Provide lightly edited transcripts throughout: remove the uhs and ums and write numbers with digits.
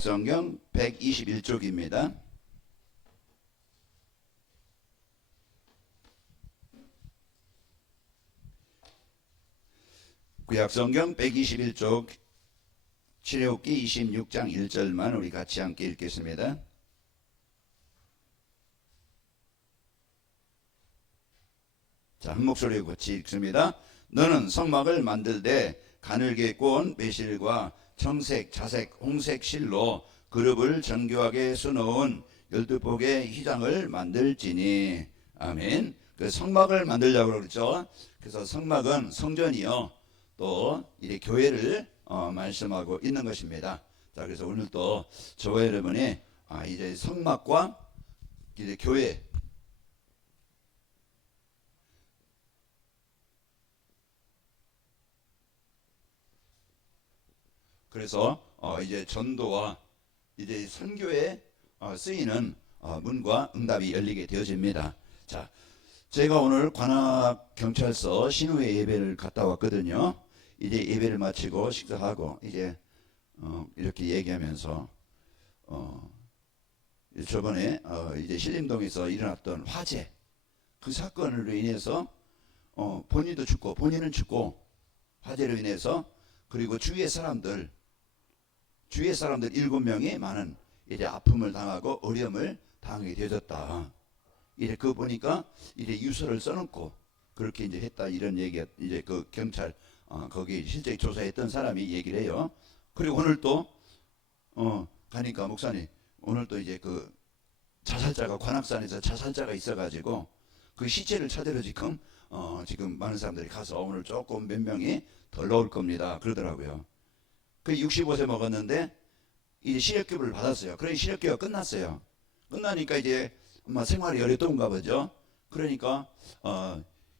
성경 121쪽입니다. 구약성경 121쪽 출애굽기 26장 1절만 우리 같이 함께 읽겠습니다. 자, 한 목소리로 같이 읽습니다. 너는 성막을 만들되 가늘게 꼬은 매실과 청색, 자색, 홍색 실로 그룹을 정교하게 수놓은 12폭의 휘장을 만들지니. 아멘. 그 성막을 만들려고 그랬죠. 그래서 성막은 성전이요, 또 이제 교회를 말씀하고 있는 것입니다. 자, 그래서 오늘 또 저와 여러분이 이제 성막과 이제 교회, 그래서 이제 전도와 이제 선교에 쓰이는 문과 응답이 열리게 되어집니다. 자, 제가 오늘 관악경찰서 신우회 예배를 갔다 왔거든요. 이제 예배를 마치고 식사하고 이제 이렇게 얘기하면서 저번에 이제 신림동에서 일어났던 화재, 그 사건으로 인해서 본인도 죽고, 본인은 죽고, 화재로 인해서, 그리고 주위의 사람들 7명이 많은 이제 아픔을 당하고 어려움을 당하게 되어졌다. 이제 그거 보니까 이제 유서를 써놓고 그렇게 이제 했다, 이런 얘기가 이제 그 경찰 거기 실제 조사했던 사람이 얘기를 해요. 그리고 오늘 또 가니까 목사님, 오늘 또 이제 그 자살자가 관악산에서 자살자가 있어가지고 그 시체를 찾으러 지금 많은 사람들이 가서 오늘 조금 몇 명이 덜 나올 겁니다 그러더라고요. 그 65세 먹었는데 이제 시력교육을 받았어요. 그러니 시력교육가 끝났어요. 끝나니까 이제 아마 생활이 어렵던가 보죠. 그러니까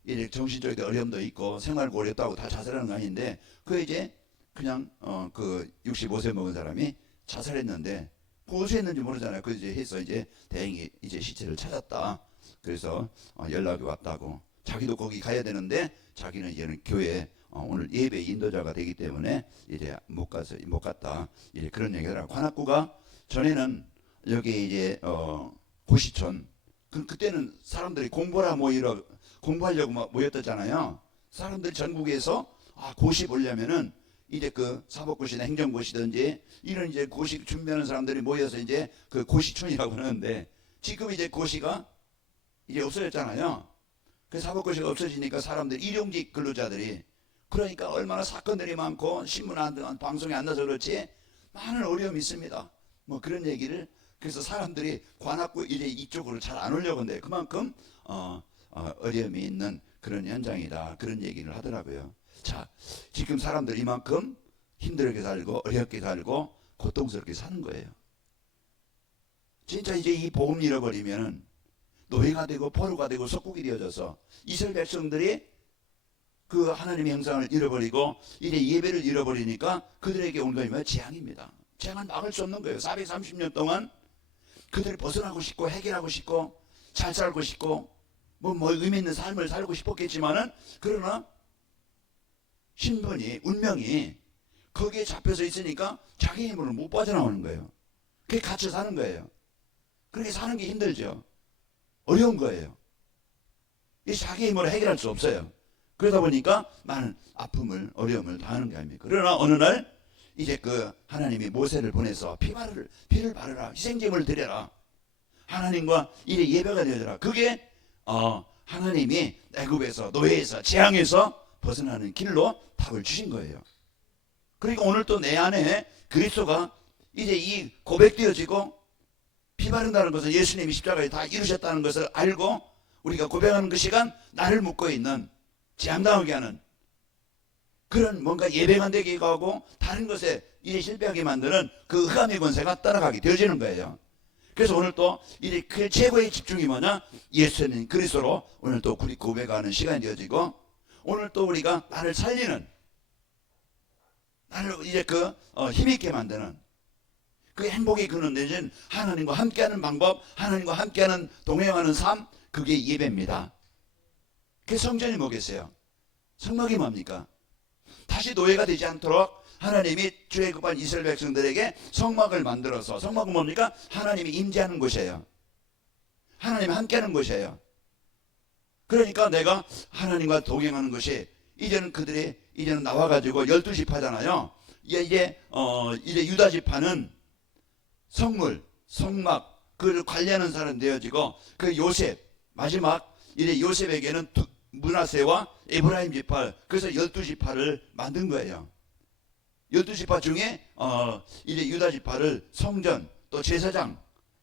이제 정신적인 어려움도 있고 생활고 어렵다고 다 자살하는 거 아닌데, 그 이제 그냥 그 65세 먹은 사람이 자살했는데 어디서 했는지 모르잖아요. 그 이제 해서 이제 다행히 이제 시체를 찾았다. 그래서 연락이 왔다고. 자기도 거기 가야 되는데 자기는 이제는 교회 오늘 예배 인도자가 되기 때문에 이제 못 갔다. 이제 그런 얘기를 하고. 관악구가 전에는 여기 이제 고시촌, 그때는 사람들이 공부하려고 막 모였었잖아요. 사람들 전국에서 고시 보려면은 이제 그 사법고시나 행정고시든지 이런 이제 고시 준비하는 사람들이 모여서 이제 그 고시촌이라고 하는데, 지금 이제 고시가 이제 없어졌잖아요. 그 사법고시가 없어지니까 사람들 일용직 근로자들이, 그러니까 얼마나 사건들이 많고 신문 안 방송에 안 나서 그렇지 많은 어려움이 있습니다. 뭐 그런 얘기를, 그래서 사람들이 관악구 이제 이쪽으로 잘 안 오려고 하는데 그만큼 어려움이 있는 그런 현장이다, 그런 얘기를 하더라고요. 자, 지금 사람들 이만큼 힘들게 살고 어렵게 살고 고통스럽게 사는 거예요. 진짜 이제 이 복음 잃어버리면 노예가 되고 포로가 되고 속국이 되어져서 이스라엘 백성들이 그 하나님의 형상을 잃어버리고 이제 예배를 잃어버리니까 그들에게 온 것이 재앙입니다. 재앙을 막을 수 없는 거예요. 430년 동안 그들이 벗어나고 싶고 해결하고 싶고 잘 살고 싶고 뭐 의미 있는 삶을 살고 싶었겠지만은, 그러나 신분이, 운명이 거기에 잡혀서 있으니까 자기 힘으로 못 빠져나오는 거예요. 그게 갇혀 사는 거예요. 그렇게 사는 게 힘들죠. 어려운 거예요. 이 자기 힘으로 해결할 수 없어요. 그러다 보니까 많은 아픔을, 어려움을 당하는 게 아닙니까? 그러나 어느 날 이제 그 하나님이 모세를 보내서 피를 바르라, 희생제물을 드려라, 하나님과 이제 예배가 되어라. 그게 하나님이 애굽에서, 노예에서, 재앙에서 벗어나는 길로 답을 주신 거예요. 그러니까 오늘 또 내 안에 그리스도가 이제 이 고백되어지고 피 바른다는 것을 예수님이 십자가에 다 이루셨다는 것을 알고 우리가 고백하는 그 시간, 나를 묶고 있는, 재앙당하게 하는 그런 뭔가 예배가 안 되게 하고 다른 것에 이제 실패하게 만드는 그 흑암의 권세가 따라가게 되어지는 거예요. 그래서 오늘 또 이제 그 최고의 집중이 뭐냐, 예수님 그리스도로 오늘 또 우리 고백하는 시간이 되어지고, 오늘 또 우리가 나를 살리는, 나를 이제 그 힘있게 만드는 그 행복의 근원 내진 하나님과 함께하는 방법, 하나님과 함께하는 동행하는 삶, 그게 예배입니다. 그 성전이 뭐겠어요? 성막이 뭡니까? 다시 노예가 되지 않도록 하나님이 출애굽한 이스라엘 백성들에게 성막을 만들어서, 성막은 뭡니까? 하나님이 임재하는 곳이에요. 하나님이 함께하는 곳이에요. 그러니까 내가 하나님과 동행하는 것이, 이제는 그들이 이제는 나와가지고 12지파잖아요. 이제 유다지파는 성물, 성막, 그를 관리하는 사람 되어지고, 그 요셉, 마지막 이제 요셉에게는 므낫세와 에브라임 지파, 그래서 12지파를 만든 거예요. 12지파 중에 이제 유다지파를 성전 또 제사장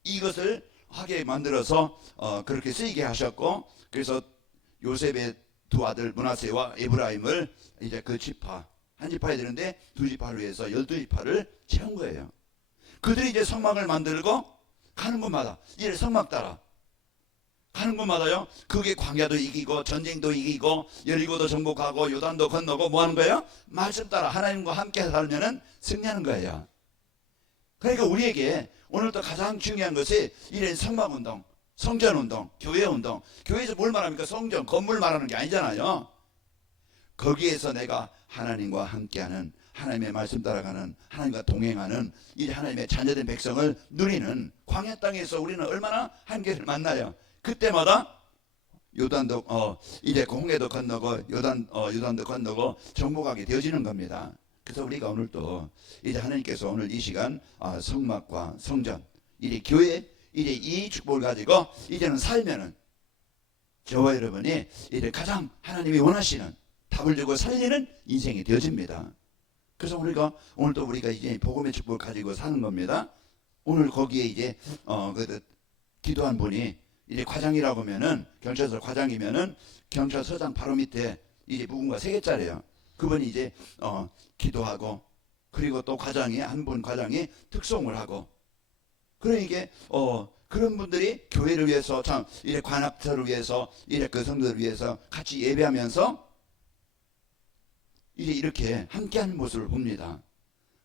이것을 하게 만들어서 그렇게 쓰이게 하셨고, 그래서 요셉의 두 아들 므낫세와 에브라임을 이제 그 지파, 한 지파에 되는데 두 지파로 해서 12지파를 채운 거예요. 그들이 이제 성막을 만들고 가는 곳마다 이제 성막 따라 가는 곳마다요, 그게 광야도 이기고 전쟁도 이기고 여리고도 정복하고 요단도 건너고 뭐 하는 거예요? 말씀 따라 하나님과 함께 살면은 승리하는 거예요. 그러니까 우리에게 오늘도 가장 중요한 것이 이런 성막운동, 성전운동, 교회운동. 교회에서 뭘 말합니까? 성전, 건물 말하는 게 아니잖아요. 거기에서 내가 하나님과 함께하는, 하나님의 말씀 따라가는, 하나님과 동행하는 이 하나님의 자녀된 백성을 누리는 광야 땅에서 우리는 얼마나 한계를 만나요. 그때마다 요단도 이제 홍해도 건너고 요단도 건너고 정복하게 되어지는 겁니다. 그래서 우리가 오늘 또 이제 하나님께서 오늘 이 시간 성막과 성전, 이제 교회, 이제 이 축복을 가지고 이제는 살면은 저와 여러분이 이제 가장 하나님이 원하시는 답을 주고 살리는 인생이 되어집니다. 그래서 오늘도 우리가 이제 복음의 축복을 가지고 사는 겁니다. 오늘 거기에 이제 기도한 분이 이제 과장이라고 하면은, 경찰서 과장이면은 경찰서장 바로 밑에 이제 무궁화 3개짜리예요. 그분이 이제 기도하고, 그리고 또 과장이 한 분 과장이 특송을 하고, 그러니까 이게 그런 분들이 교회를 위해서, 참 이제 관학서를 위해서, 이제 그 성도를 위해서 같이 예배하면서 이제 이렇게 함께하는 모습을 봅니다.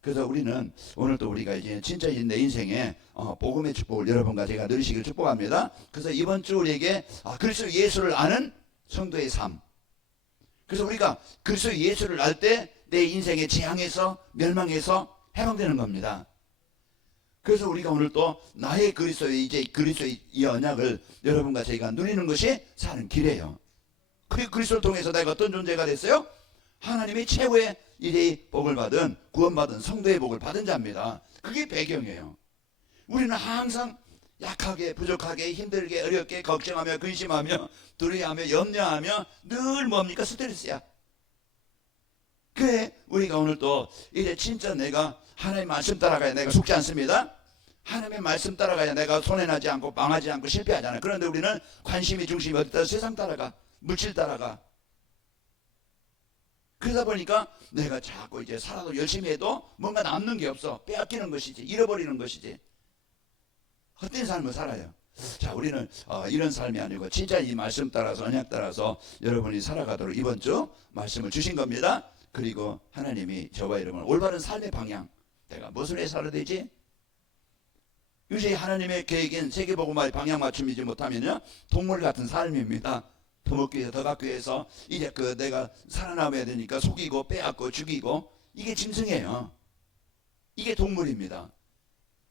그래서 우리는 오늘도 우리가 이제 진짜 내 인생에 복음의 축복을 여러분과 제가 누리시길 축복합니다. 그래서 이번 주 우리에게 그리스도 예수를 아는 성도의 삶. 그래서 우리가 그리스도 예수를 알 때 내 인생의 재앙에서 멸망에서 해방되는 겁니다. 그래서 우리가 오늘 또 나의 그리스도의 이 언약을 여러분과 제가 누리는 것이 사는 길이에요. 그 그리스도를 통해서 내가 어떤 존재가 됐어요? 하나님의 최고의 이제 복을 받은, 구원받은 성도의 복을 받은 자입니다. 그게 배경이에요. 우리는 항상 약하게, 부족하게, 힘들게, 어렵게, 걱정하며, 근심하며, 두려워하며, 염려하며 늘 뭡니까? 스트레스야. 그래 우리가 오늘 또 이제 진짜 내가 하나님의 말씀 따라가야 내가 속지 않습니다. 하나님의 말씀 따라가야 내가 손해나지 않고 망하지 않고 실패하잖아요. 그런데 우리는 관심이 중심이 어디다? 세상 따라가, 물질 따라가. 그러다 보니까 내가 자꾸 이제 살아도 열심히 해도 뭔가 남는 게 없어. 빼앗기는 것이지, 잃어버리는 것이지. 헛된 삶을 살아요. 자, 우리는 이런 삶이 아니고 진짜 이 말씀 따라서, 언약 따라서 여러분이 살아가도록 이번 주 말씀을 주신 겁니다. 그리고 하나님이 저와 여러분 올바른 삶의 방향, 내가 무엇을 해서 살아야 되지? 유시 하나님의 계획인 세계복음화의 방향 맞춤이지 못하면요, 동물 같은 삶입니다. 더 먹기 위해서, 더 갖기 위해서 이제 내가 살아남아야 되니까 속이고 빼앗고 죽이고, 이게 짐승이에요. 이게 동물입니다.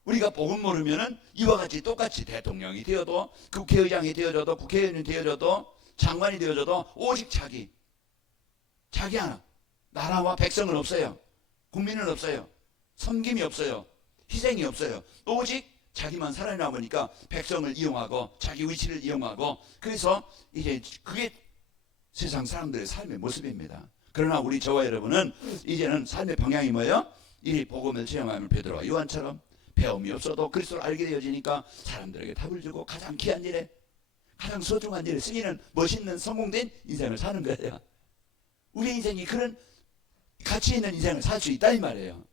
우리가 복음 모르면은 이와 같이 똑같이 대통령이 되어도, 국회의장이 되어져도, 국회의원이 되어져도, 장관이 되어져도 오직 자기 하나, 나라와 백성은 없어요. 국민은 없어요. 섬김이 없어요. 희생이 없어요. 오직 자기만 살아남으니까 백성을 이용하고 자기 위치를 이용하고, 그래서 이제 그게 세상 사람들의 삶의 모습입니다. 그러나 우리 저와 여러분은 이제는 삶의 방향이 뭐예요? 이 복음을 체험하면 베드로와 요한처럼 배움이 없어도 그리스도를 알게 되어지니까 사람들에게 답을 주고 가장 귀한 일에, 가장 소중한 일에 쓰이는 멋있는 성공된 인생을 사는 거예요. 우리 인생이 그런 가치 있는 인생을 살 수 있다 이 말이에요.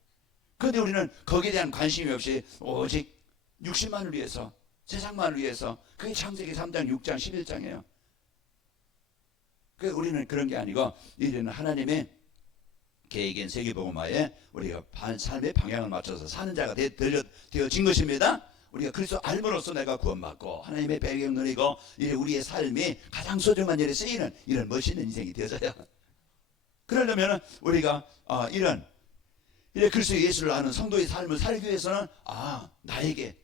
그런데 우리는 거기에 대한 관심이 없이 오직 육신만을 위해서, 세상만을 위해서, 그게 창세기 3장, 6장, 11장이에요. 우리는 그런 게 아니고 이제는 하나님의 계획인 세계복음화에 우리가 삶의 방향을 맞춰서 사는 자가 되어진 것입니다. 우리가 그리스도 알므로써 내가 구원받고 하나님의 배경 누리고 이제 우리의 삶이 가장 소중한 일에 쓰이는 이런 멋있는 인생이 되어져요. 그러려면 우리가 이런 이제 그리스도 예수를 아는 성도의 삶을 살기 위해서는 나에게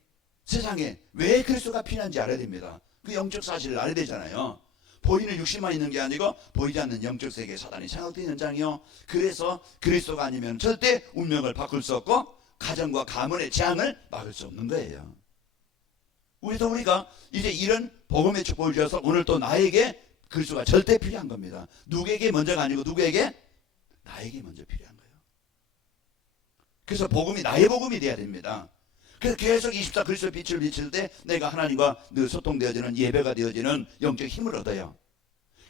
세상에 왜 그리스도가 필요한지 알아야 됩니다. 그 영적 사실을 알아야 되잖아요. 보이는 육신만 있는 게 아니고 보이지 않는 영적 세계에 사단이 장악되어 있는 장이요. 그래서 그리스도가 아니면 절대 운명을 바꿀 수 없고 가정과 가문의 재앙을 막을 수 없는 거예요. 우리가 이제 이런 복음의 축복을 주셔서 오늘 또 나에게 그리스도가 절대 필요한 겁니다. 누구에게 먼저가 아니고 누구에게? 나에게 먼저 필요한 거예요. 그래서 복음이 나의 복음이 돼야 됩니다. 그래서 계속 24 그리스도의 빛을 비칠 때 내가 하나님과 늘 소통되어지는 예배가 되어지는 영적 힘을 얻어요.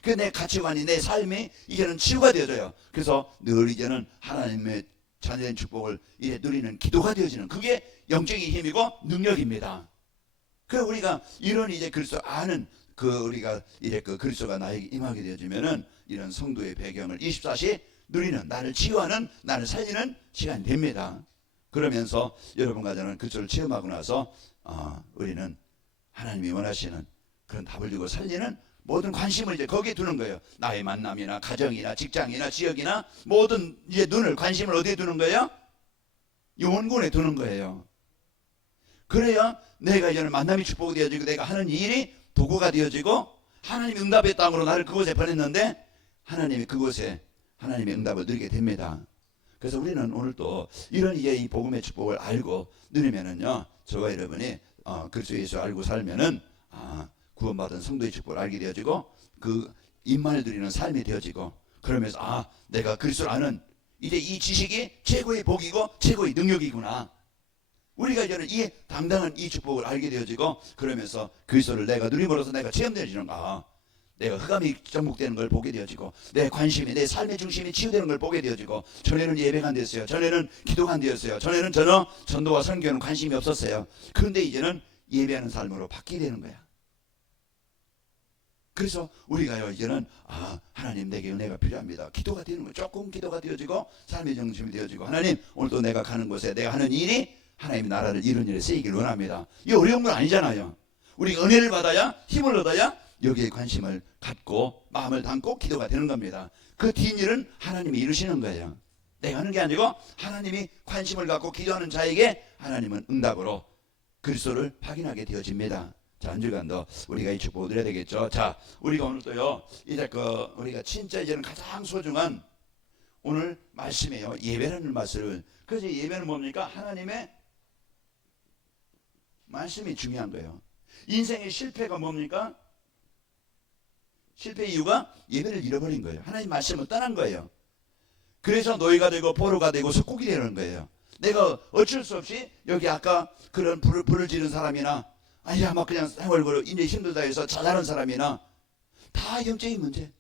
그래서 내 가치관이 내 삶이 이제는 치유가 되어져요. 그래서 늘 이제는 하나님의 자녀된 축복을 이제 누리는 기도가 되어지는 그게 영적인 힘이고 능력입니다. 그래서 우리가 이런 이제 그리스도 아는 우리가 이제 그리스도가 나에게 임하게 되어지면은 이런 성도의 배경을 24시 누리는 나를 치유하는 나를 살리는 시간이 됩니다. 그러면서 여러분과 저는 그리스도를 체험하고 나서 우리는 하나님이 원하시는 그런 답을 주고 살리는 모든 관심을 이제 거기에 두는 거예요. 나의 만남이나 가정이나 직장이나 지역이나 모든 이제 눈을 관심을 어디에 두는 거예요? 영혼군에 두는 거예요. 그래야 내가 이제는 만남이 축복이 되어지고 내가 하는 일이 도구가 되어지고 하나님이 응답의 땅으로 나를 그곳에 보냈는데 하나님이 그곳에 하나님의 응답을 누리게 됩니다. 그래서 우리는 오늘 또 이런 이제 이 복음의 축복을 알고 누리면은요, 저와 여러분이 그리스도 예수 알고 살면은 구원받은 성도의 축복을 알게 되어지고 그 임만을 누리는 삶이 되어지고 그러면서 내가 그리스도를 아는 이제 이 지식이 최고의 복이고 최고의 능력이구나. 우리가 이제는 이 당당한 이 축복을 알게 되어지고 그러면서 그리스도를 내가 누림으로써 내가 체험되어지는가. 내가 흑암이 정복되는 걸 보게 되어지고 내 관심이 내 삶의 중심이 치유되는 걸 보게 되어지고 전에는 예배가 안 됐어요. 전에는 기도가 안 되었어요. 전에는 전혀 전도와 선교는 관심이 없었어요. 그런데 이제는 예배하는 삶으로 바뀌게 되는 거야. 그래서 우리가요 이제는 하나님 내게 은혜가 필요합니다. 기도가 되는 거예요. 조금 기도가 되어지고 삶의 중심이 되어지고 하나님 오늘 또 내가 가는 곳에 내가 하는 일이 하나님의 나라를 이룬 일에 쓰이기를 원합니다. 이게 어려운 건 아니잖아요. 우리가 은혜를 받아야 힘을 얻어야 여기에 관심을 갖고 마음을 담고 기도가 되는 겁니다. 그 뒷일은 하나님이 이루시는 거예요. 내가 하는 게 아니고 하나님이 관심을 갖고 기도하는 자에게 하나님은 응답으로 그리스도를 확인하게 되어집니다. 자, 한 주간 더 우리가 이 축복을 드려야 되겠죠. 자, 우리가 오늘 또요 이제 우리가 진짜 이제는 가장 소중한 오늘 말씀이에요. 예배라는 말씀을. 그래서 예배는 뭡니까? 하나님의 말씀이 중요한 거예요. 인생의 실패가 뭡니까? 실패 이유가 예배를 잃어버린 거예요. 하나님 말씀을 떠난 거예요. 그래서 노예가 되고 포로가 되고 석국이 되는 거예요. 내가 어쩔 수 없이 여기 아까 그런 불을 지른 사람이나 막 그냥 생활고로 이제 힘들다 해서 자살한 사람이나 다 영적인 문제.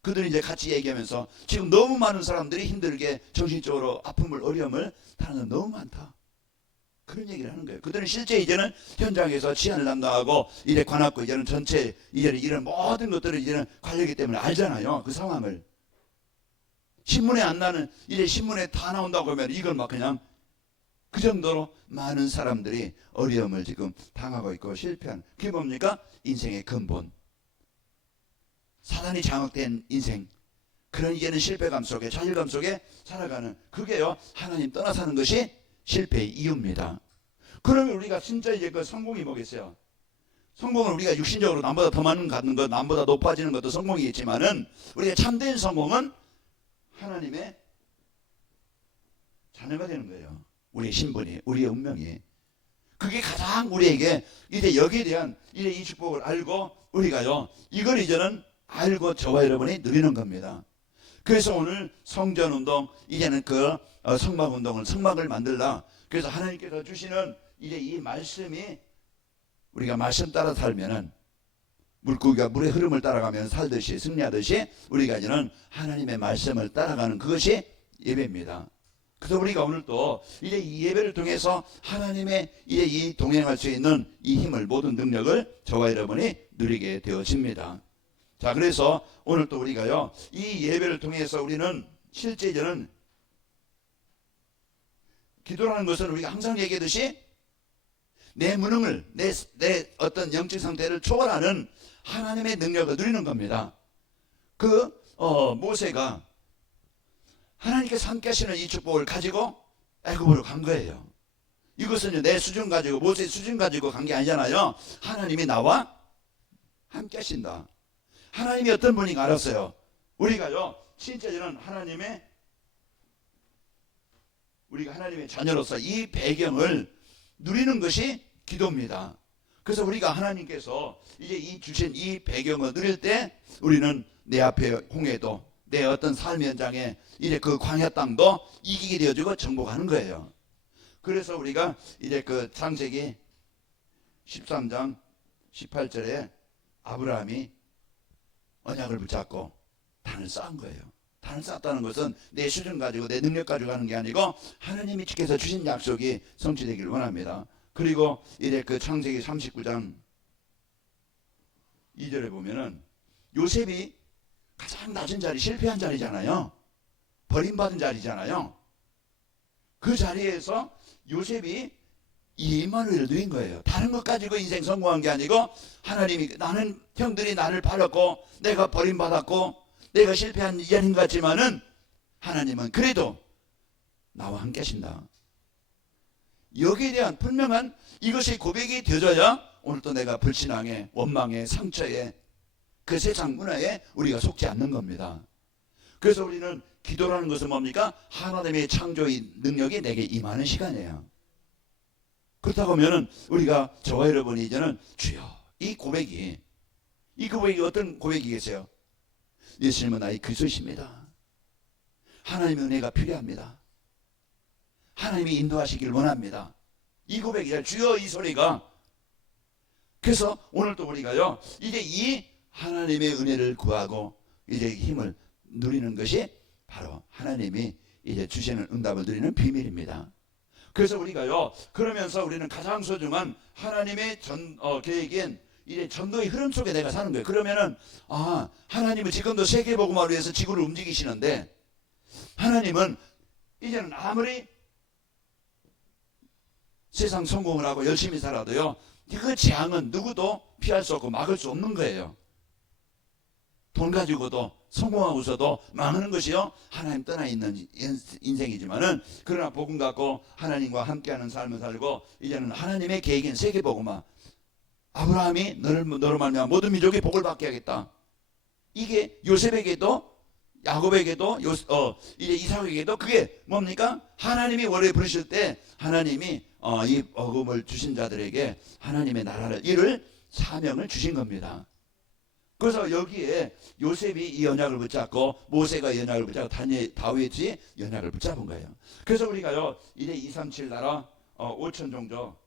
그들이 이제 같이 얘기하면서 지금 너무 많은 사람들이 힘들게 정신적으로 아픔을 어려움을 당하는 너무 많다. 그런 얘기를 하는 거예요. 그들은 실제 이제는 현장에서 치안을 담당하고 이제 관악구 이제는 전체 이제는 이런 모든 것들을 이제는 관리하기 때문에 알잖아요. 그 상황을. 신문에 안 나는 이제 신문에 다 나온다고 하면 이걸 막 그냥 그 정도로 많은 사람들이 어려움을 지금 당하고 있고 실패한 그게 뭡니까? 인생의 근본. 사단이 장악된 인생. 그런 이제는 실패감 속에 좌절감 속에 살아가는 그게요 하나님 떠나 사는 것이 실패의 이유입니다. 그러면 우리가 진짜 이제 그 성공이 뭐겠어요? 성공은 우리가 육신적으로 남보다 더 많은 갖는 것, 남보다 높아지는 것도 성공이겠지만은 우리가 참된 성공은 하나님의 자녀가 되는 거예요. 우리의 신분이, 우리의 운명이. 그게 가장 우리에게 이제 여기에 대한 이제 이 축복을 알고 우리가요 이걸 이제는 알고 저와 여러분이 누리는 겁니다. 그래서 오늘 성전운동 이제는 성막운동을 성막을 만들라. 그래서 하나님께서 주시는 이제 이 말씀이 우리가 말씀 따라 살면은 물고기가 물의 흐름을 따라가면 살듯이 승리하듯이 우리가 이제는 하나님의 말씀을 따라가는 그것이 예배입니다. 그래서 우리가 오늘 또 이제 이 예배를 통해서 하나님의 이제 이 동행할 수 있는 이 힘을 모든 능력을 저와 여러분이 누리게 되어집니다. 자, 그래서 오늘 또 우리가요 이 예배를 통해서 우리는 실제 이제는 기도라는 것은 우리가 항상 얘기하듯이 내 무능을 내 어떤 영적 상태를 초월하는 하나님의 능력을 누리는 겁니다. 모세가 하나님께서 함께 하시는 이 축복을 가지고 애굽으로 간 거예요. 이것은 내 수준 가지고 모세 수준 가지고 간 게 아니잖아요. 하나님이 나와 함께 하신다. 하나님이 어떤 분인가 알았어요. 우리가요 진짜 우리가 하나님의 자녀로서 이 배경을 누리는 것이 기도입니다. 그래서 우리가 하나님께서 이제 이 주신 이 배경을 누릴 때 우리는 내 앞에 홍해도 내 어떤 삶 현장에 이제 그 광야 땅도 이기게 되어지고 정복하는 거예요. 그래서 우리가 이제 그 창세기 13장 18절에 아브라함이 언약을 붙잡고 단을 쌓은 거예요. 단을 쌓았다는 것은 내 수준 가지고 내 능력 가지고 하는 게 아니고 하나님이 주께서 주신 약속이 성취되기를 원합니다. 그리고 이제 그 창세기 39장 2절에 보면은 요셉이 가장 낮은 자리, 실패한 자리잖아요. 버림받은 자리잖아요. 그 자리에서 요셉이 이 임마누엘을 누린 거예요. 다른 것 가지고 인생 성공한 게 아니고 하나님이 나는 형들이 나를 버렸고 내가 버림받았고 내가 실패한 인생 같지만은 하나님은 그래도 나와 함께 하신다. 여기에 대한 분명한 이것이 고백이 되어져야 오늘 또 내가 불신앙에 원망에 상처에 그 세상 문화에 우리가 속지 않는 겁니다. 그래서 우리는 기도라는 것은 뭡니까? 하나님의 창조의 능력이 내게 임하는 시간이에요. 그렇다고 하면은 우리가 저와 여러분이 이제는 주여 이 고백이 어떤 고백이겠어요? 예수님은 나의 그리스도이십니다. 하나님의 은혜가 필요합니다. 하나님이 인도하시길 원합니다. 이 고백이야. 주여 이 소리가. 그래서 오늘 또 우리가요 이제 이 하나님의 은혜를 구하고 이제 힘을 누리는 것이 바로 하나님이 이제 주시는 응답을 누리는 비밀입니다. 그래서 우리가요 그러면서 우리는 가장 소중한 하나님의 계획인 이제 전도의 흐름 속에 내가 사는 거예요. 그러면은 하나님은 지금도 세계복음화를 위해서 지구를 움직이시는데 하나님은 이제는 아무리 세상 성공을 하고 열심히 살아도요 그 재앙은 누구도 피할 수 없고 막을 수 없는 거예요. 돈 가지고도 성공하고서도 망하는 것이요 하나님 떠나 있는 인생이지만은 그러나 복음 갖고 하나님과 함께하는 삶을 살고 이제는 하나님의 계획인 세계복음화 아브라함이 너로 말미암아 모든 민족이 복을 받게 하겠다. 이게 요셉에게도 야곱에게도 이제 이삭에게도 그게 뭡니까? 하나님이 원래 부르실 때 하나님이 이 복음을 주신 자들에게 하나님의 나라를 이룰 사명을 주신 겁니다. 그래서 여기에 요셉이 이 언약을 붙잡고 모세가 이 언약을 붙잡고 다윗이 이 언약을 붙잡은 거예요. 그래서 우리가요 이제 237 나라 5천 종족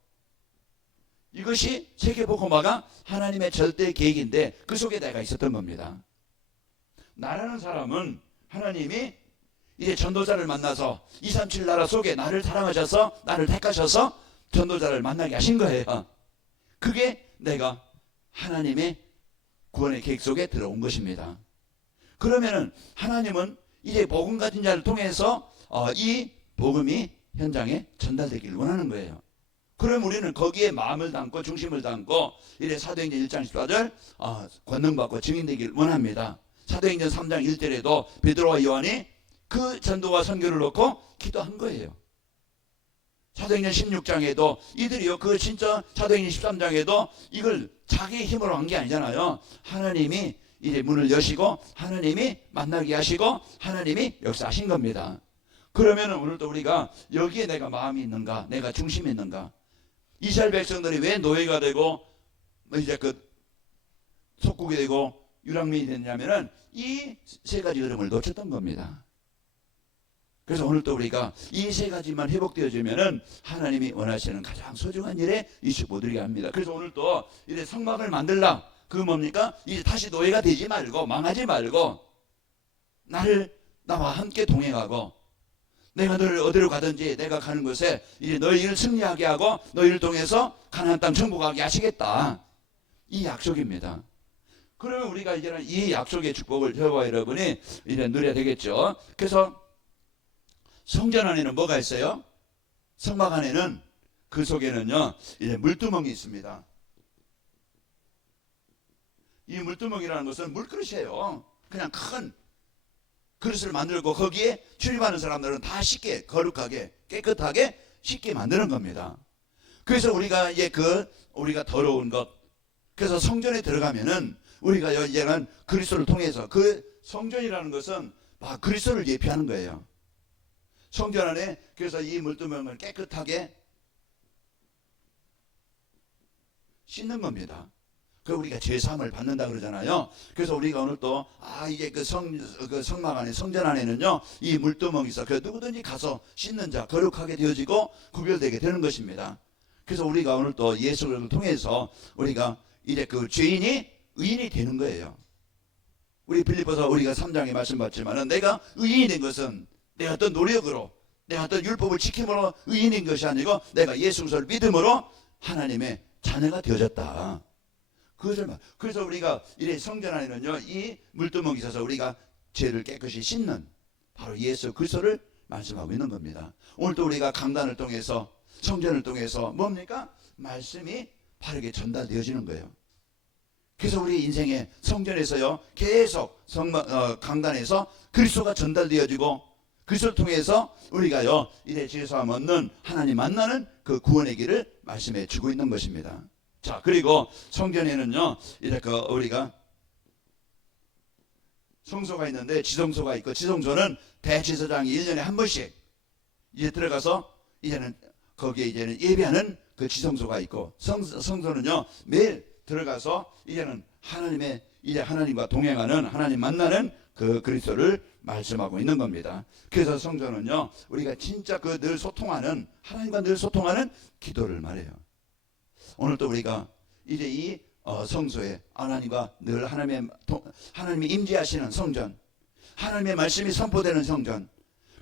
이것이 세계복음화가 하나님의 절대 계획인데 그 속에 내가 있었던 겁니다. 나라는 사람은 하나님이 이제 전도자를 만나서 237 나라 속에 나를 사랑하셔서 나를 택하셔서 전도자를 만나게 하신 거예요. 그게 내가 하나님의 구원의 계획 속에 들어온 것입니다. 그러면은 하나님은 이제 복음 가진 자를 통해서 이 복음이 현장에 전달되기를 원하는 거예요. 그럼 우리는 거기에 마음을 담고 중심을 담고 이제 사도행전 1장 14절 권능받고 증인되기를 원합니다. 사도행전 3장 1절에도 베드로와 요한이 그 전도와 선교를 놓고 기도한 거예요. 사도행전 16장에도 이들이요 그 진짜 사도행전 13장에도 이걸 자기의 힘으로 한 게 아니잖아요. 하나님이 이제 문을 여시고 하나님이 만나게 하시고 하나님이 역사하신 겁니다. 그러면 오늘도 우리가 여기에 내가 마음이 있는가 내가 중심이 있는가 이스라엘 백성들이 왜 노예가 되고 이제 그 속국이 되고 유랑민이 됐냐면은 이 세 가지 흐름을 놓쳤던 겁니다. 그래서 오늘 또 우리가 이 세 가지만 회복되어지면은 하나님이 원하시는 가장 소중한 일에 이슈 못 이루게 합니다. 그래서 오늘 또 이제 성막을 만들라. 그거 뭡니까? 이제 다시 노예가 되지 말고 망하지 말고 나와 함께 동행하고 내가 너를 어디로 가든지 내가 가는 곳에 이제 너희를 승리하게 하고 너희를 통해서 가나안 땅 정복하게 하시겠다. 이 약속입니다. 그러면 우리가 이제는 이 약속의 축복을 저와 여러분이 이제 누려야 되겠죠. 그래서 성전 안에는 뭐가 있어요? 성막 안에는 그 속에는요 이제 물두멍이 있습니다. 이 물두멍이라는 것은 물그릇이에요. 그냥 큰 그릇을 만들고 거기에 출입하는 사람들은 다 쉽게 거룩하게 깨끗하게 쉽게 만드는 겁니다. 그래서 우리가 이제 우리가 더러운 것, 그래서 성전에 들어가면은 우리가 이제는 그리스도를 통해서 그 성전이라는 것은 그리스도를 예표하는 거예요. 성전 안에 그래서 이 물두멍을 깨끗하게 씻는 겁니다. 그 우리가 제사함을 받는다 그러잖아요. 그래서 우리가 오늘 또 이게 그 성막 안에 성전 안에는요 이 물두멍이 있어. 그 누구든지 가서 씻는 자 거룩하게 되어지고 구별되게 되는 것입니다. 그래서 우리가 오늘 또 예수를 통해서 우리가 이제 그 죄인이 의인이 되는 거예요. 우리 빌립보서 우리가 3장에 말씀 받지만은 내가 의인이 된 것은 내 어떤 노력으로 내 어떤 율법을 지킴으로 의인인 것이 아니고 내가 예수 그리스도를 믿음으로 하나님의 자녀가 되어졌다. 그래서 우리가 이래 성전 안에는요 이 물두멍이 있어서 우리가 죄를 깨끗이 씻는 바로 예수 그리스도를 말씀하고 있는 겁니다. 오늘도 우리가 강단을 통해서 성전을 통해서 뭡니까? 말씀이 바르게 전달되어지는 거예요. 그래서 우리 인생의 성전에서요 계속 강단에서 그리스도가 전달되어지고 그리스도를 통해서 우리가요 이래 죄사함 얻는 하나님 만나는 그 구원의 길을 말씀해 주고 있는 것입니다. 자, 그리고 성전에는요 이제 우리가 성소가 있는데 지성소가 있고, 지성소는 대제사장이 1년에 한 번씩 이제 들어가서 이제는 거기에 이제는 예배하는 그 지성소가 있고, 성소는요 매일 들어가서 이제는 이제 하나님과 동행하는, 하나님 만나는 그 그리스도를 말씀하고 있는 겁니다. 그래서 성전은요 우리가 진짜 늘 소통하는, 하나님과 늘 소통하는 기도를 말해요. 오늘 또 우리가 이제 이 성소에 하나님과 늘 하나님이 임재하시는 성전, 하나님의 말씀이 선포되는 성전,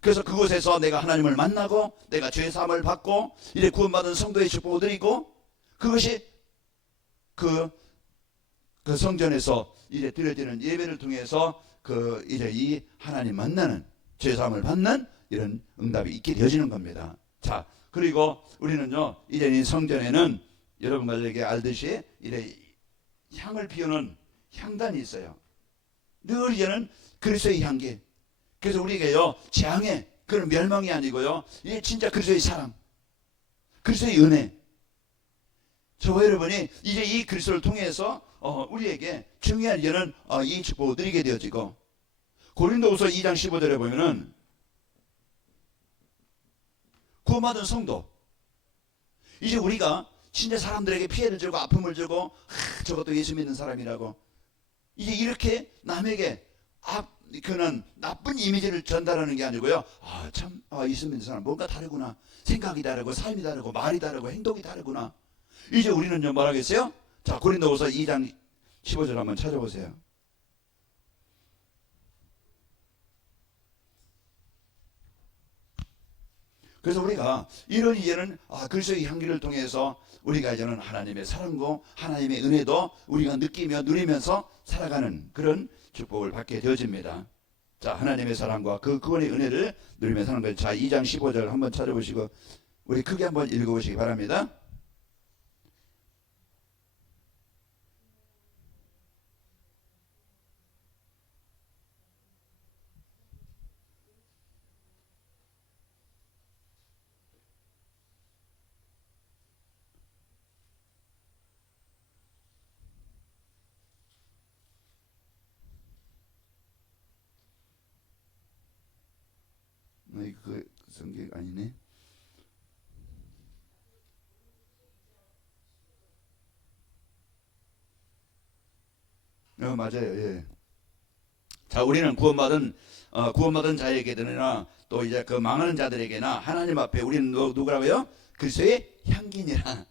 그래서 그곳에서 내가 하나님을 만나고 내가 죄 사함을 받고 이제 구원받은 성도의 축복을 드리고, 그것이 그 성전에서 이제 드려지는 예배를 통해서 이제 이 하나님 만나는, 죄 사함을 받는 이런 응답이 있게 되어지는 겁니다. 자, 그리고 우리는요 이제 이 성전에는 여러분들에게 알듯이 이래 향을 피우는 향단이 있어요. 늘 이제는 그리스도의 향기. 그래서 우리가요 재앙의 그런 멸망이 아니고요, 이게 진짜 그리스도의 사랑, 그리스도의 은혜. 저와 여러분이 이제 이 그리스도를 통해서 우리에게 중요한 이제는 이 축복을 드리게 되어지고, 고린도후서 2장 15절에 보면은 구원받은 성도, 이제 우리가 진짜 사람들에게 피해를 주고 아픔을 주고 저것도 예수 믿는 사람이라고 이제 이렇게 남에게 그는 나쁜 이미지를 전달하는 게 아니고요, 참 예수 믿는 사람 뭔가 다르구나, 생각이 다르고 삶이 다르고 말이 다르고 행동이 다르구나. 이제 우리는요 뭐라겠어요? 자, 고린도후서 2장 15절 한번 찾아보세요. 그래서 우리가 이런 이제는 그리스도의 향기를 통해서 우리가 이제는 하나님의 사랑과 하나님의 은혜도 우리가 느끼며 누리면서 살아가는 그런 축복을 받게 되어집니다. 자, 하나님의 사랑과 그 구원의 은혜를 누리며 사는 거예요. 자, 2장 15절 한번 찾아보시고 우리 크게 한번 읽어보시기 바랍니다. 그 성경 아니네. 맞아요. 예. 자, 우리는 구원받은 자에게나 또 이제 그 망하는 자들에게나 하나님 앞에 우리는 누구라고요? 그리스도의 향기니라.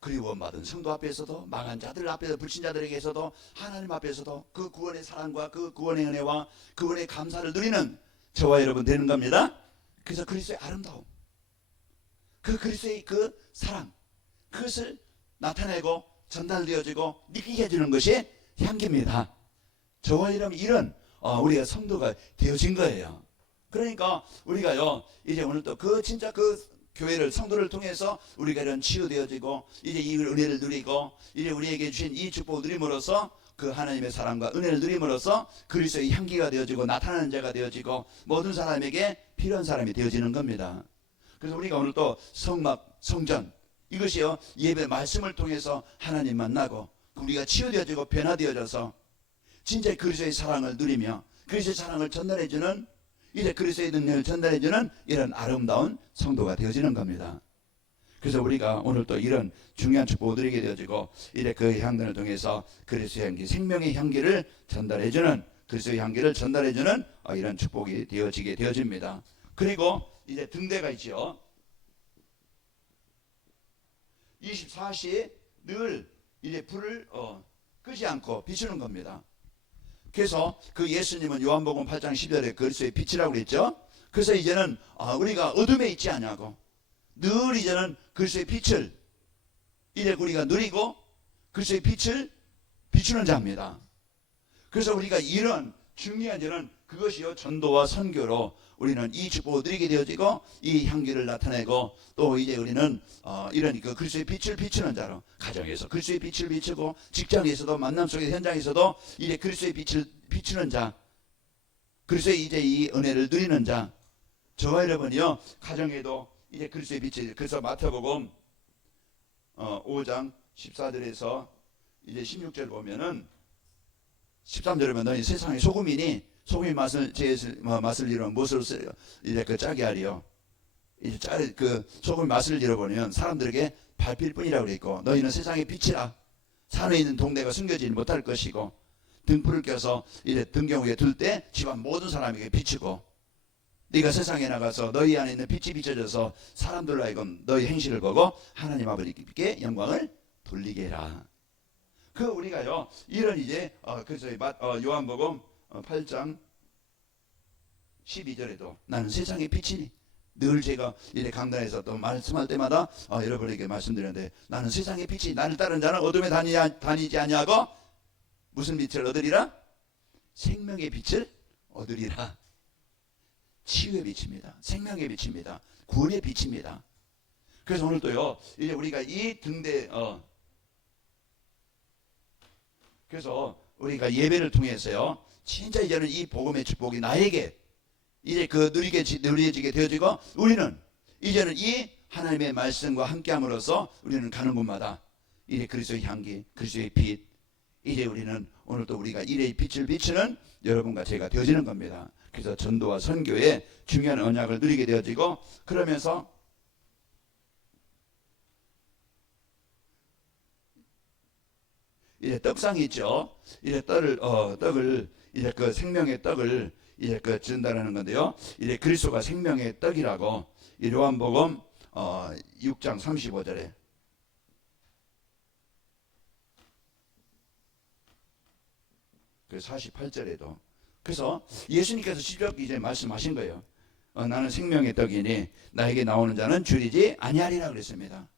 구원받은 성도 앞에서도, 망한 자들 앞에서, 불신자들에게서도, 하나님 앞에서도 그 구원의 사랑과 그 구원의 은혜와 구원의 감사를 누리는 저와 여러분 되는 겁니다. 그래서 그리스도의 아름다움, 그 그리스도의 그 사랑, 그것을 나타내고 전달되어지고 느끼게 해주는 것이 향기입니다. 저와 여러분 이런 우리가 성도가 되어진 거예요. 그러니까 우리가요 이제 오늘 또 진짜 교회를, 성도를 통해서 우리가 이런 치유되어지고 이제 이 은혜를 누리고 이제 우리에게 주신 이 축복을 누림으로써 그 하나님의 사랑과 은혜를 누림으로써 그리스도의 향기가 되어지고 나타나는 자가 되어지고 모든 사람에게 필요한 사람이 되어지는 겁니다. 그래서 우리가 오늘 또 성막, 성전 이것이요 예배 말씀을 통해서 하나님 만나고 우리가 치유되어지고 변화되어져서 진짜 그리스도의 사랑을 누리며 그리스도의 사랑을 전달해주는 이제 그리스도의 능력을 전달해주는 이런 아름다운 성도가 되어지는 겁니다. 그래서 우리가 오늘 또 이런 중요한 축복을 드리게 되어지고 이제 그 향단을 통해서 그리스도의 향기, 생명의 향기를 전달해주는 그리스도의 향기를 전달해주는 이런 축복이 되어지게 되어집니다. 그리고 이제 등대가 있죠. 24시 늘 이제 불을 끄지 않고 비추는 겁니다. 그래서 그 예수님은 요한복음 8장 10절에 그리스도의 빛이라고 그랬죠. 그래서 이제는 우리가 어둠에 있지 않냐고 늘 이제는 그리스도의 빛을 이제 우리가 누리고 그리스도의 빛을 비추는 자입니다. 그래서 우리가 이런 중요한 저는 그것이요 전도와 선교로 우리는 이 축복을 누리게 되어지고 이 향기를 나타내고 또 이제 우리는 이런 그 그리스도의 빛을 비추는 자로 가정에서 그리스도의 빛을 비추고 직장에서도 만남 속의 현장에서도 이제 그리스도의 빛을 비추는 자 그리스도의 이제 이 은혜를 누리는 자 저와 여러분이요 가정에도 이제 그리스도의 빛을 그래서 마태복음 5장 14절에서 이제 16절 보면은 13절에 보면 너희 세상의 소금이니 소금이 맛을 잃으면 무엇으로 쓰려 이제 그 짜게 하리요. 이제 그 소금이 맛을 잃어버리면 사람들에게 밟힐 뿐이라고 그랬고 너희는 세상의 빛이라 산에 있는 동네가 숨겨지지 못할 것이고 등불을 켜서 이제 등경 위에 둘 때 집안 모든 사람에게 비추고 네가 세상에 나가서 너희 안에 있는 빛이 비춰져서 사람들로 하여금 너희 행실을 보고 하나님 아버지께 영광을 돌리게 해라. 그 우리가요 이런 이제 그래서 요한복음 8장 12절에도 나는 세상의 빛이니 늘 제가 이제 강단에서 또 말씀할 때마다 여러분에게 말씀드렸는데 나는 세상의 빛이 나를 따르는 자는 어둠에 다니지 아니하고 무슨 빛을 얻으리라? 생명의 빛을 얻으리라. 치유의 빛입니다. 생명의 빛입니다. 구원의 빛입니다. 그래서 오늘도요 이제 우리가 이 등대 그래서 우리가 예배를 통해서요 진짜 이제는 이 복음의 축복이 나에게 이제 그 누리게 되어지고 우리는 이제는 이 하나님의 말씀과 함께함으로써 우리는 가는 곳마다 이제 그리스도의 향기 그리스도의 빛 이제 우리는 오늘도 우리가 일의 빛을 비추는 여러분과 제가 되어지는 겁니다. 그래서 전도와 선교의 중요한 언약을 누리게 되어지고 그러면서 이제 떡상이 있죠. 이제 떡을 이제 그 생명의 떡을 이제 그 준다라는 건데요. 이제 그리스도가 생명의 떡이라고 요한복음 6장 35절에 그 48절에도 그래서 예수님께서 직접 이제 말씀하신 거예요. 나는 생명의 떡이니 나에게 나오는 자는 줄이지 아니하리라 그랬습니다.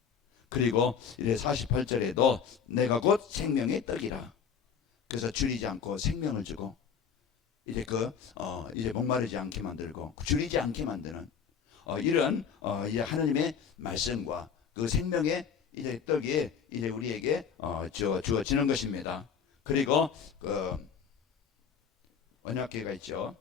그리고 이제 48절에도 내가 곧 생명의 떡이라. 그래서 줄이지 않고 생명을 주고 이제 이제 목마르지 않게 만들고 줄이지 않게 만드는 이런 이제 하나님의 말씀과 그 생명의 이제 떡이 이제 우리에게 주어지는 것입니다. 그리고 그 언약궤가 있죠.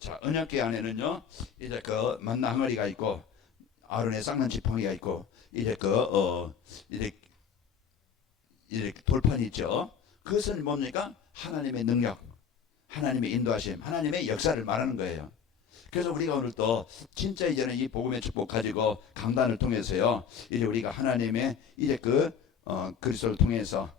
자, 언약궤 안에는요, 이제 그 만나 항아리가 있고, 아론의 쌍난 지팡이가 있고, 이제 이제 돌판이 있죠. 그것은 뭡니까? 하나님의 능력, 하나님의 인도하심, 하나님의 역사를 말하는 거예요. 그래서 우리가 오늘 또 진짜 이제는 이 복음의 축복 가지고 강단을 통해서요, 이제 우리가 하나님의 이제 그리스도를 통해서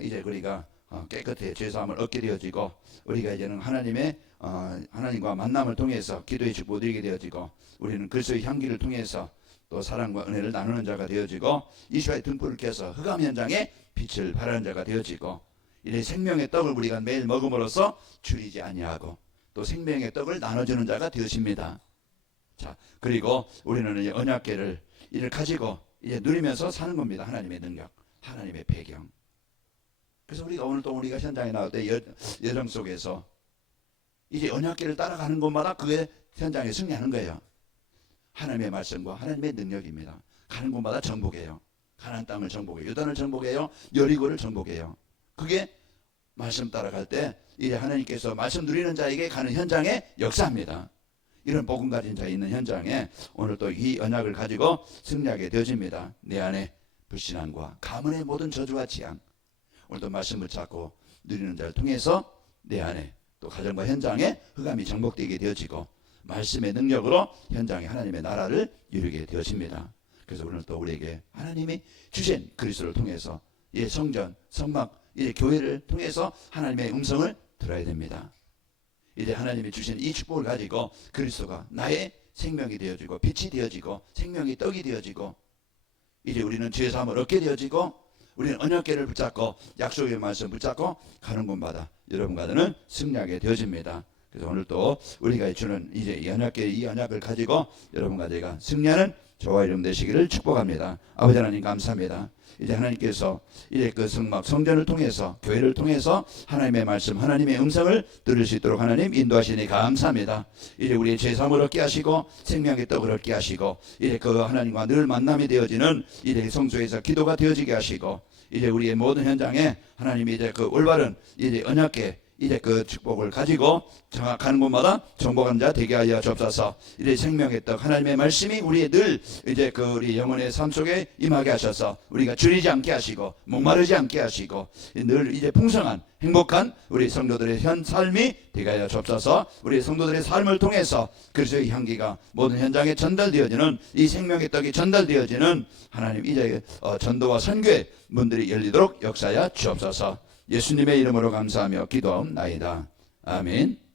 이제 우리가 깨끗해 죄사함을 얻게 되어지고 우리가 이제는 하나님과 만남을 통해서 기도의 축복을 드리게 되어지고 우리는 그리스도의 향기를 통해서 또 사랑과 은혜를 나누는 자가 되어지고 이스라엘 등불을 켜서 흑암 현장에 빛을 발하는 자가 되어지고 이제 생명의 떡을 우리가 매일 먹음으로써 줄이지 아니하고 또 생명의 떡을 나눠주는 자가 되어집니다. 자, 그리고 우리는 이제 언약궤를 이를 가지고 이제 누리면서 사는 겁니다. 하나님의 능력, 하나님의 배경. 그래서 우리가 오늘 또 우리가 현장에 나올 때 여정 속에서 이제 언약궤를 따라가는 곳마다 그의 현장에 승리하는 거예요. 하나님의 말씀과 하나님의 능력입니다. 가는 곳마다 정복해요. 가나안 땅을 정복해요. 요단을 정복해요. 여리고를 정복해요. 그게 말씀 따라갈 때 이제 하나님께서 말씀 누리는 자에게 가는 현장에 역사합니다. 이런 복음 가진 자 있는 현장에 오늘 또 이 언약을 가지고 승리하게 되어집니다. 내 안에 불신앙과 가문의 모든 저주와 재앙, 오늘도 말씀을 찾고 누리는 자를 통해서 내 안에 또 가정과 현장에 흑암이 정복되게 되어지고 말씀의 능력으로 현장에 하나님의 나라를 이루게 되어집니다. 그래서 오늘 또 우리에게 하나님이 주신 그리스도를 통해서 이 성전, 성막, 이제 교회를 통해서 하나님의 음성을 들어야 됩니다. 이제 하나님이 주신 이 축복을 가지고 그리스도가 나의 생명이 되어지고 빛이 되어지고 생명이 떡이 되어지고 이제 우리는 죄 사함을 얻게 되어지고 우리는 언약궤를 붙잡고 약속의 말씀 붙잡고 가는 곳마다 여러분과는 승리하게 되어집니다. 그래서 오늘 또 우리가 주는 이제 이 언약을 가지고 여러분과 제가 승리하는 저와 이름 되시기를 축복합니다. 아버지 하나님 감사합니다. 이제 하나님께서 이제 그 성막 성전을 통해서 교회를 통해서 하나님의 말씀 하나님의 음성을 들을 수 있도록 하나님 인도하시니 감사합니다. 이제 우리의 죄사함을 얻게 하시고 생명의 떡을 얻게 하시고 이제 그 하나님과 늘 만남이 되어지는 이제 성소에서 기도가 되어지게 하시고 이제 우리의 모든 현장에 하나님이 이제 그 올바른 이제 언약궤 이제 그 축복을 가지고 가는 곳마다 정복하는 자 되게 하여 주옵소서. 이제 생명의 떡 하나님의 말씀이 우리의 늘 이제 그 우리 영혼의 삶 속에 임하게 하셔서 우리가 줄이지 않게 하시고 목마르지 않게 하시고 늘 이제 풍성한 행복한 우리 성도들의 현 삶이 되게 하여 주옵소서. 우리 성도들의 삶을 통해서 그리스도의 향기가 모든 현장에 전달되어지는 이 생명의 떡이 전달되어지는 하나님 이제 전도와 선교의 문들이 열리도록 역사하여 주옵소서. 예수님의 이름으로 감사하며 기도하옵나이다. 아멘.